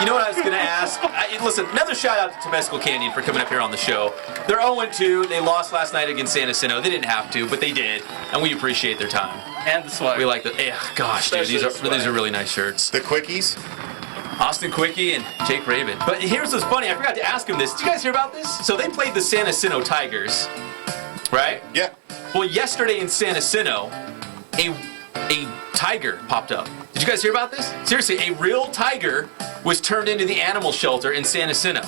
You know what I was going to ask? Listen, another shout out to Temescal Canyon for coming up here on the show. They're 0-2. They lost last night against San Jacinto. They didn't have to, but they did, and we appreciate their time. And the swag. We like the. Gosh, dude, these are really nice shirts. The Quickies. Austin Quickie and Jake Raven. But here's what's funny. I forgot to ask him this. Did you guys hear about this? So they played the San Jacinto Tigers, right? Yeah. Well, yesterday in San Jacinto, a tiger popped up. Did you guys hear about this? Seriously, a real tiger was turned into the animal shelter in San Jacinto.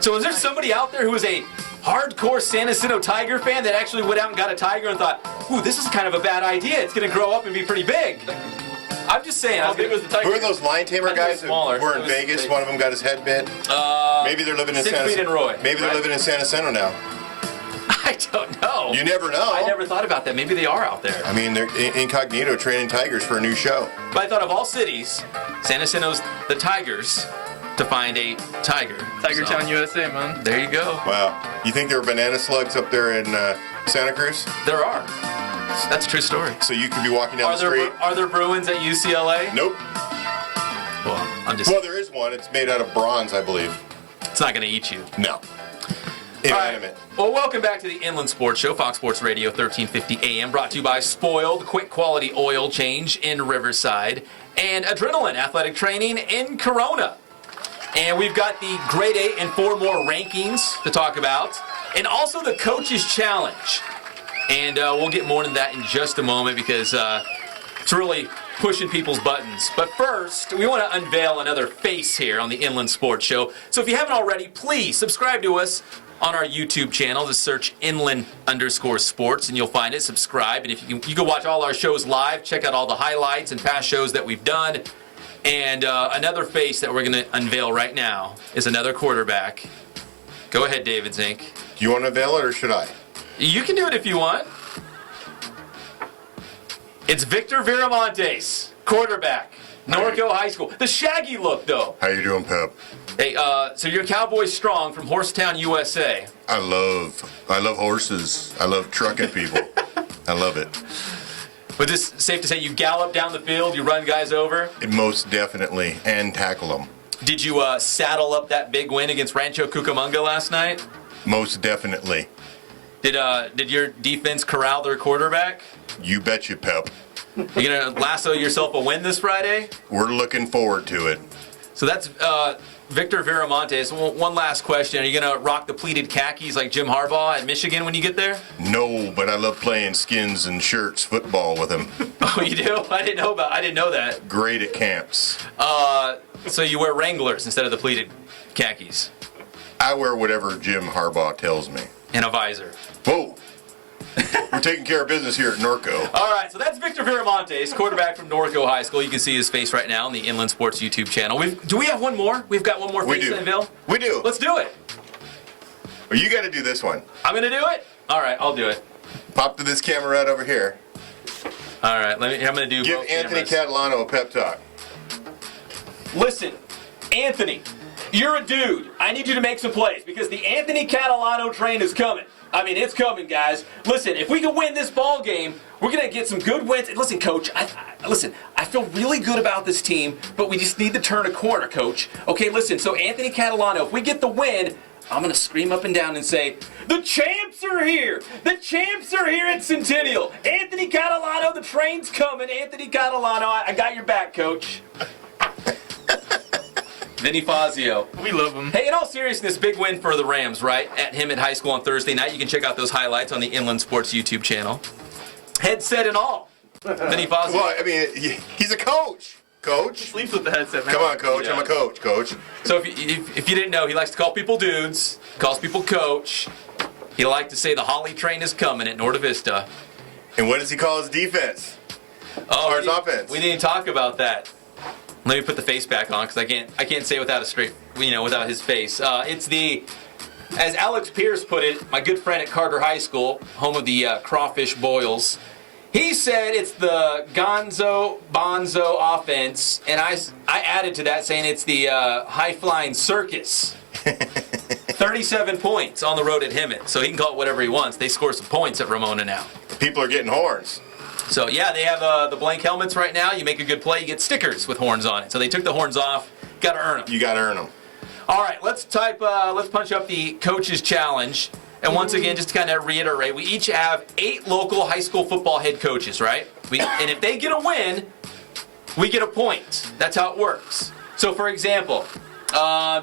So is there somebody out there who is a hardcore San Jacinto Tiger fan that actually went out and got a tiger and thought, ooh, this is kind of a bad idea. It's going to grow up and be pretty big. I'm just saying. How big was the tiger? Who are those lion tamer guys who were in Vegas? One of them got his head bit. Maybe they're living in San Jacinto. Maybe they're living in San Jacinto now. I don't know. You never know. I never thought about that. Maybe they are out there. I mean, they're incognito training tigers for a new show. But I thought of all cities, San Jacinto's the Tigers to find a tiger. Tiger Town, USA, man. There you go. Wow. You think there are banana slugs up there in Santa Cruz? There are. That's a true story. So you could be walking down the street. Are there Bruins at UCLA? Nope. Well, Well, there is one. It's made out of bronze, I believe. It's not going to eat you. No. Inanimate. Right. Well, welcome back to the Inland Sports Show, Fox Sports Radio 1350 AM, brought to you by Spoiled, quick quality oil change in Riverside, and Adrenaline Athletic Training in Corona. And we've got the grade 8 and 4 more rankings to talk about, and also the Coach's Challenge. And we'll get more into that in just a moment because it's really pushing people's buttons. But first, we want to unveil another face here on the Inland Sports Show. So if you haven't already, please subscribe to us on our YouTube channel. Just search Inland_Sports and you'll find it. Subscribe. And if you can watch all our shows live, check out all the highlights and past shows that we've done. And another face that we're going to unveil right now is another quarterback. Go ahead, David Zink. Do you want to unveil it or should I? You can do it if you want. It's Victor Viramontes, quarterback, Norco High School. The shaggy look, though. How you doing, Pep? Hey, so you're Cowboy Strong from Horsetown, USA. I love horses. I love trucking people. I love it. But this safe to say you gallop down the field, you run guys over? Most definitely, and tackle them. Did you saddle up that big win against Rancho Cucamonga last night? Most definitely. Did your defense corral their quarterback? You betcha, Pep. You gonna lasso yourself a win this Friday? We're looking forward to it. So that's Victor Viramontes. One last question. Are you gonna rock the pleated khakis like Jim Harbaugh at Michigan when you get there? No, but I love playing skins and shirts football with him. Oh, you do? I didn't know that. Great at camps. So you wear Wranglers instead of the pleated khakis? I wear whatever Jim Harbaugh tells me. And a visor. Whoa. We're taking care of business here at Norco. All right, so that's Victor Viramontes, quarterback from Norco High School. You can see his face right now on the Inland Sports YouTube channel. Do we have one more? We've got one more face to unveil? We do. Let's do it. Well, you got to do this one. I'm going to do it? All right, I'll do it. Pop to this camera right over here. All right, I'm going to do Give both Anthony cameras. Catalano a pep talk. Listen, Anthony, you're a dude. I need you to make some plays because the Anthony Catalano train is coming. I mean, it's coming, guys. Listen, if we can win this ball game, we're going to get some good wins. And listen, Coach, I feel really good about this team, but we just need to turn a corner, Coach. Okay, listen, so Anthony Catalano, if we get the win, I'm going to scream up and down and say, the champs are here! The champs are here at Centennial! Anthony Catalano, the train's coming! Anthony Catalano, I got your back, Coach. Vinny Fazio. We love him. Hey, in all seriousness, big win for the Rams, right? At him at high school on Thursday night. You can check out those highlights on the Inland Sports YouTube channel. Headset and all. Vinny Fazio. Well, I mean, he's a coach. Coach. He sleeps with the headset, man. Come on, Coach. Yeah. I'm a coach. So if you didn't know, he likes to call people dudes, calls people coach. He liked to say the Holly train is coming at Norta Vista. And what does he call his defense? Oh, or his offense? We didn't talk about that. Let me put the face back on because I can't say without a straight, without his face. It's the as Alex Pierce put it, my good friend at Carter High School, home of the crawfish boils, he said it's the Gonzo Bonzo offense, and I added to that saying it's the high-flying circus. 37 points on the road at Hemet, so he can call it whatever he wants. They score some points at Ramona now. People are getting horns. So, yeah, they have the blank helmets right now. You make a good play, you get stickers with horns on it. So they took the horns off. Got to earn them. You got to earn them. All right, let's punch up the Coach's Challenge. And once again, just to kind of reiterate, we each have 8 local high school football head coaches, right? And if they get a win, we get a point. That's how it works. So, for example,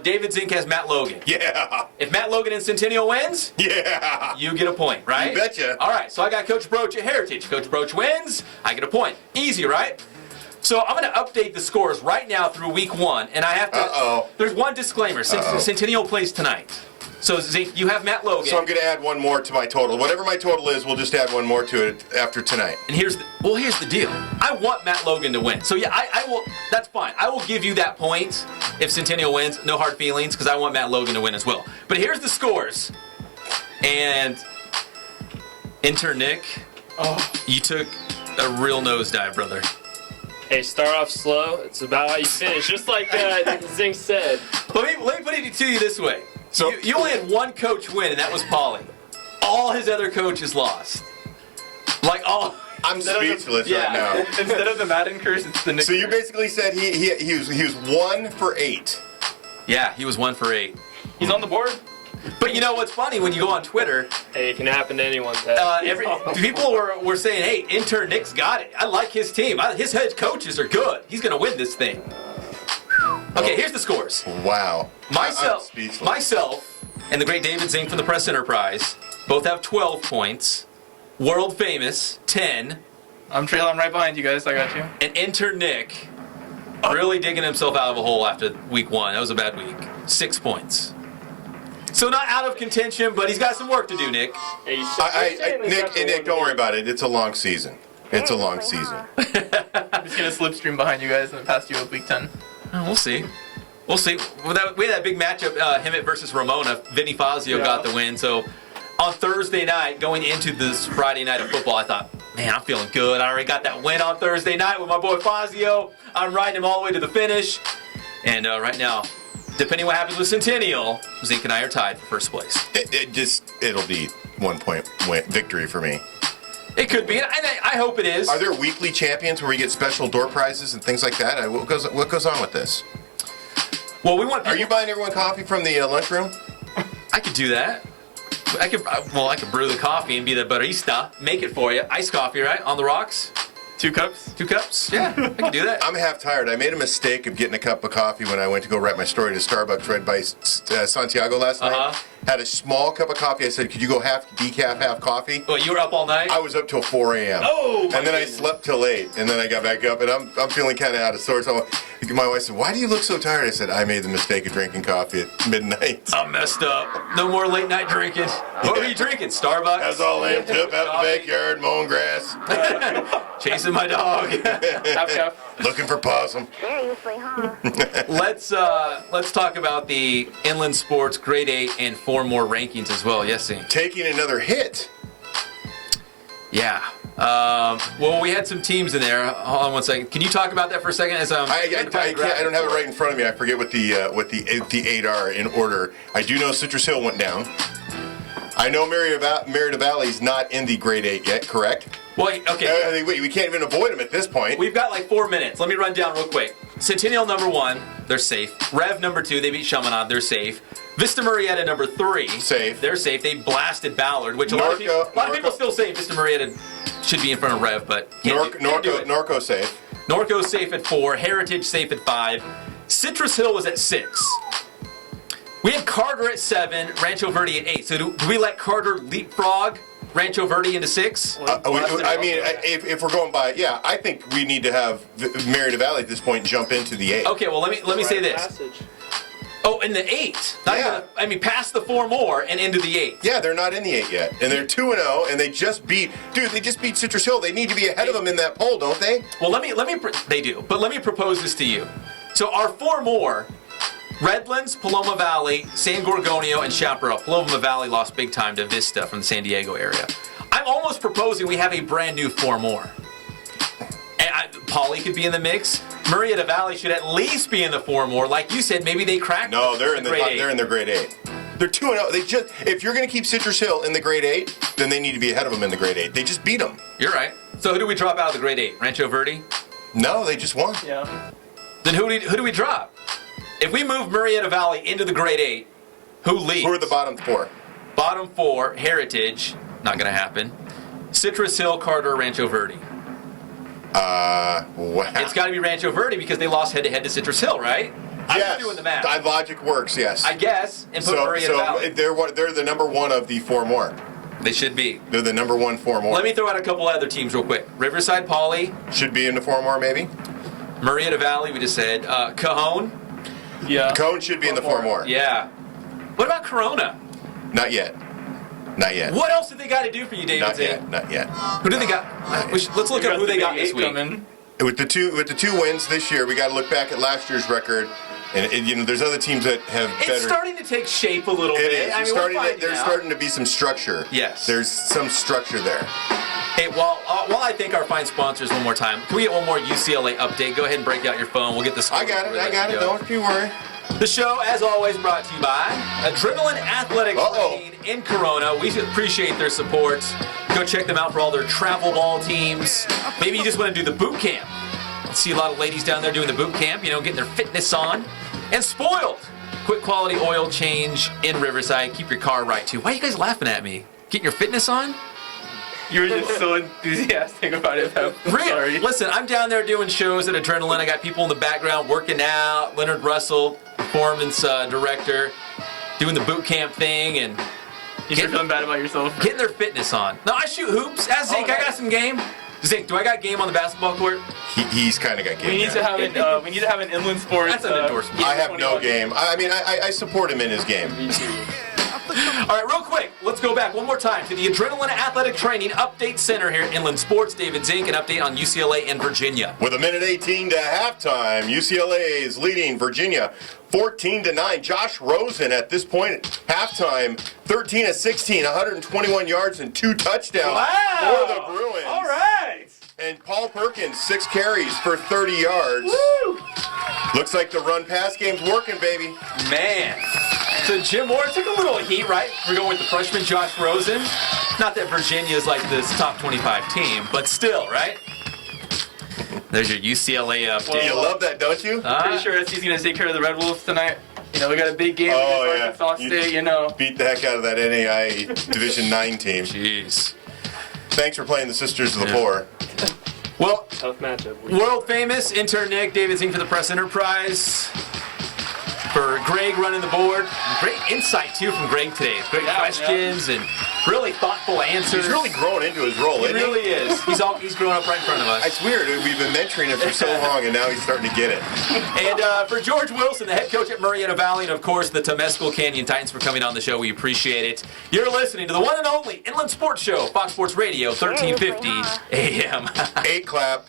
David Zink has Matt Logan. Yeah. If Matt Logan in Centennial wins, yeah, you get a point, right? You betcha. All right, so I got Coach Broach at Heritage. Coach Broach wins, I get a point. Easy, right? So I'm going to update the scores right now through week 1, and I have to. There's one disclaimer. Centennial plays tonight. So Zink, you have Matt Logan. So I'm going to add one more to my total. Whatever my total is, we'll just add one more to it after tonight. And here's the deal. I want Matt Logan to win. So yeah, I will. That's fine. I will give you that point if Centennial wins. No hard feelings, because I want Matt Logan to win as well. But here's the scores. And intern Nick, you took a real nosedive, brother. Hey, start off slow. It's about how you finish, just like Zink said. Let me put it to you this way. So you only had one coach win, and that was Pauly. All his other coaches lost. Like all. I'm speechless right now. Instead of the Madden curse, it's the Nick. So you basically said he was 1 for 8. Yeah, he was 1 for 8. He's on the board. But you know what's funny when you go on Twitter? Hey, it can happen to anyone. People were saying, "Hey, intern Nick's got it. I like his team. His head coaches are good. He's going to win this thing." Okay, here's the scores. Wow. Myself, and the great David Zink from the Press Enterprise both have 12 points. World Famous, 10. I'm right behind you guys. I got you. And intern Nick, really digging himself out of a hole after week 1. That was a bad week. 6 points. So not out of contention, but he's got some work to do, Nick. Nick, don't worry about it. It's a long season. It's a long season. I'm just going to slipstream behind you guys and pass you up week 10. We'll see. We'll see. We had that big matchup, Hemet versus Ramona. Vinny Fazio got the win. So on Thursday night, going into this Friday night of football, I thought, man, I'm feeling good. I already got that win on Thursday night with my boy Fazio. I'm riding him all the way to the finish. And right now, depending what happens with Centennial, Zink and I are tied for first place. It'll be 1 point victory for me. It could be, and I hope it is. Are there weekly champions where we get special door prizes and things like that? What goes on with this? Well, we want. Are you buying everyone coffee from the lunchroom? I could do that. I could brew the coffee and be the barista, make it for you. Iced coffee, right? On the rocks. 2 cups? 2 cups? Yeah, I can do that. I'm half tired. I made a mistake of getting a cup of coffee when I went to go write my story to Starbucks right by Santiago last night. Had a small cup of coffee. I said, could you go half decaf, half coffee? Well, you were up all night? I was up till 4 a.m. Oh, and then I slept till 8. And then I got back up, and I'm feeling kind of out of sorts. My wife said, why do you look so tired? I said, I made the mistake of drinking coffee at midnight. I'm messed up. No more late night drinking. What were you drinking? Starbucks? That's all amped up out in the backyard, mowing grass. Chasing my dog. Looking for possum. Seriously, huh? Let's talk about the Inland Sports Grade 8 and 4 more rankings as well. Yes, Zink. Taking another hit. Yeah. Well, we had some teams in there. Hold on one second. Can you talk about that for a second? As I don't have it right in front of me. I forget what the 8 are in order. I do know Citrus Hill went down. I know Merida Valley's not in the Grade 8 yet, correct? Well, okay. We can't even avoid them at this point. We've got like 4 minutes. Let me run down real quick. Centennial number 1, they're safe. Rev number 2, they beat Chaminade, they're safe. Vista Marietta number 3, safe. They're safe. They blasted Ballard, which a lot of people still say Vista Marietta should be in front of Rev, but Norco safe. Norco safe at 4. Heritage safe at 5. Citrus Hill was at 6. We had Carter at 7. Rancho Verde at 8. So do we let Carter leapfrog Rancho Verde into 6? If we're going by, I think we need to have Merida Valley at this point jump into the 8. Okay, well let me say this. Oh, in the 8. Past the 4 more and into the 8. Yeah, they're not in the 8 yet, and they're 2-0, and they just beat Citrus Hill. They need to be ahead of them in that poll, don't they? Well, they do. But let me propose this to you. So our 4 more Redlands, Paloma Valley, San Gorgonio, and Chaparral. Paloma Valley lost big time to Vista from the San Diego area. I'm almost proposing we have a brand new 4 more. And Poly could be in the mix. Murrieta Valley should at least be in the 4 more. Like you said, maybe they cracked. No, they're in grade 8. They're in their grade 8. They're 2-0. They just, if you're going to keep Citrus Hill in the grade 8, then they need to be ahead of them in the grade 8. They just beat them. You're right. So who do we drop out of the grade 8? Rancho Verde? No, they just won. Yeah. Then who do we drop? If we move Murrieta Valley into the grade 8, who leads? Who are the bottom 4? Bottom 4, Heritage, not going to happen. Citrus Hill, Carter, Rancho Verde. Wow. It's got to be Rancho Verde because they lost head-to-head to Citrus Hill, right? I'm Yes. just doing the math. Logic works, yes. I guess, and put Murrieta Valley. They're the number 1 of the 4 more. They should be. They're the number 1 4 more. Let me throw out a couple other teams real quick. Riverside Poly. Should be in the 4 more, maybe. Murrieta Valley, we just said. Cajon. Yeah. Cajon should be in the 4 more. Yeah. What about Corona? Not yet. Not yet. What else did they got to do for you, David? Not yet. Who do they got? Let's look up who they got this week. With the two wins this year, we got to look back at last year's record. And there's other teams that have better. It's starting to take shape a little bit. It is. I mean, There's starting to be some structure. Yes. There's some structure there. Hey, while I thank our fine sponsors one more time, can we get one more UCLA update? Go ahead and break out your phone. We'll get this. I got it. Don't you worry. The show, as always, brought to you by Adrenaline Athletic Training in Corona. We appreciate their support. Go check them out for all their travel ball teams. Maybe you just want to do the boot camp. See a lot of ladies down there doing the boot camp, getting their fitness on. And Spoiled, quick quality oil change in Riverside. Keep your car right, too. Why are you guys laughing at me? Getting your fitness on? You were just so enthusiastic about it, Pep. Sorry. Listen, I'm down there doing shows at Adrenaline. I got people in the background working out. Leonard Russell, performance director, doing the boot camp thing. And you're feeling bad about yourself? Getting their fitness on. No, I shoot hoops. As Zink, I got some game. Zink, do I got game on the basketball court? He's kind of got game. We need to have an inland sports. That's an endorsement. I have no game. I mean, I support him in his game. Me too. All right, real quick, let's go back one more time to the Adrenaline Athletic Training Update Center here at Inland Sports. David Zink, an update on UCLA and Virginia. With 1:18 to halftime, UCLA is leading Virginia 14-9. Josh Rosen at this point, halftime, 13 of 16, 121 yards and 2 touchdowns for the Bruins. All right. And Paul Perkins, 6 carries for 30 yards. Woo! Looks like the run-pass game's working, baby. Man. So Jim Moore took a little heat, right? We're going with the freshman Josh Rosen. Not that Virginia is like this top 25 team, but still, right? There's your UCLA update. Well, you love that, don't you? Pretty sure SC's going to take care of the Red Wolves tonight. We got a big game against Arkansas State, Beat the heck out of that NAIA Division 9 team. Jeez. Thanks for playing the Sisters of the Poor. Well, tough matchup. World famous intern Nick, David Zink for the Press Enterprise. For Greg running the board. Great insight, too, from Greg today. Great questions and really thoughtful answers. He's really grown into his role, isn't he? He really is. He's grown up right in front of us. It's weird. We've been mentoring him for so long, and now he's starting to get it. And for George Wilson, the head coach at Murrieta Valley, and, of course, the Temescal Canyon Titans for coming on the show. We appreciate it. You're listening to the one and only Inland Sports Show, Fox Sports Radio, 1350 AM. 8 clap.